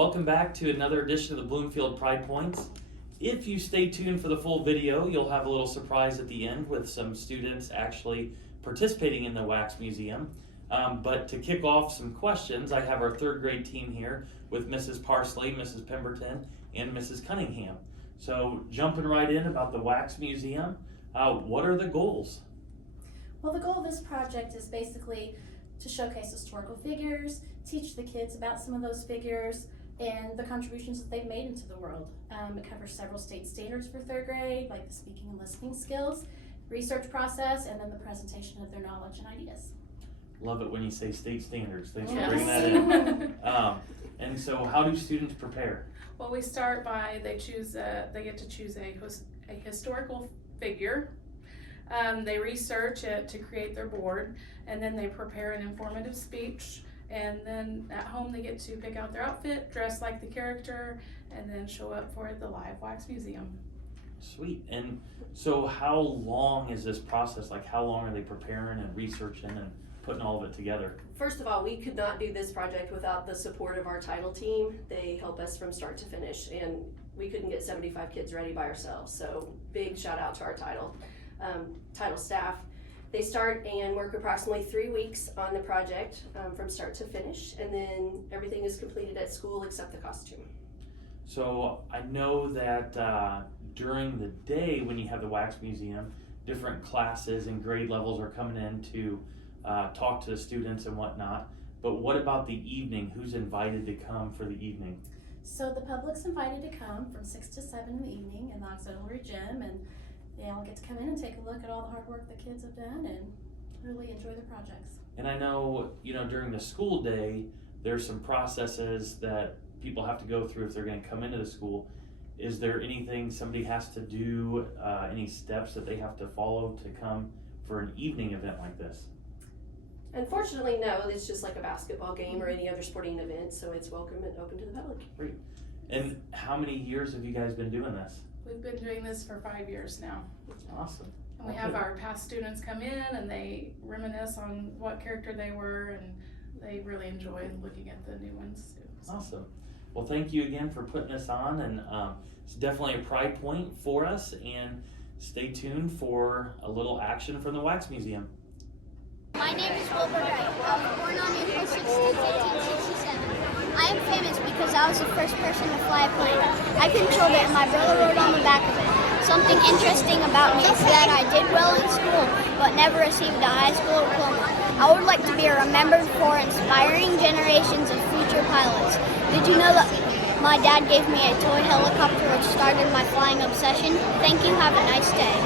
Welcome back to another edition of the Bloomfield Pride Points. If you stay tuned for the full video, you'll have a little surprise at the end with some students actually participating in the Wax Museum. But to kick off some questions, I have our third grade team here with Mrs. Parsley, Mrs. Pemberton, and Mrs. Cunningham. So jumping right in about the Wax Museum, what are the goals? Well, the goal of this project is basically to showcase historical figures, teach the kids about some of those figures, and the contributions that they've made into the world. It covers several state standards for third grade, like the speaking and listening skills, research process, and then the presentation of their knowledge and ideas. Love it when you say state standards. Thanks Yes. for bringing that in. And so how do students prepare? Well, we start by they get to choose a historical figure. They research it to create their board, and then they prepare an informative speech. And then at home they get to pick out their outfit, dress like the character, and then show up for the live Wax Museum. Sweet. And so how long is this process? Like how long are they preparing and researching and putting all of it together? First of all, we could not do this project without the support of our title team. They help us from start to finish, and we couldn't get 75 kids ready by ourselves. So big shout out to our title staff. They start and work approximately 3 weeks on the project from start to finish, and then everything is completed at school except the costume. So I know that during the day when you have the Wax Museum, different classes and grade levels are coming in to talk to the students and whatnot. But what about the evening? Who's invited to come for the evening? So the public's invited to come from 6 to 7 in the evening in the auxiliary gym, and they all get to come in and take a look at all the hard work the kids have done and really enjoy the projects. And I know, during the school day, there's some processes that people have to go through if they're going to come into the school. Is there anything somebody has to do, any steps that they have to follow to come for an evening event like this? Unfortunately, no. It's just like a basketball game or any other sporting event, so it's welcome and open to the public. Great. And how many years have you guys been doing this? We've been doing this for 5 years now. Awesome. And we have our past students come in and they reminisce on what character they were, and they really enjoy looking at the new ones too. So. Awesome. Well, thank you again for putting us on, and it's definitely a pride point for us, and stay tuned for a little action from the Wax Museum. My name is Wilbur Wright. I was born on April 16, 1867. I am famous because I was the first person to fly a plane. I controlled it and my brother rode on the back of it. Something interesting about me is that I did well in school, but never received a high school diploma. I would like to be remembered for inspiring generations of future pilots. Did you know that my dad gave me a toy helicopter which started my flying obsession? Thank you, have a nice day.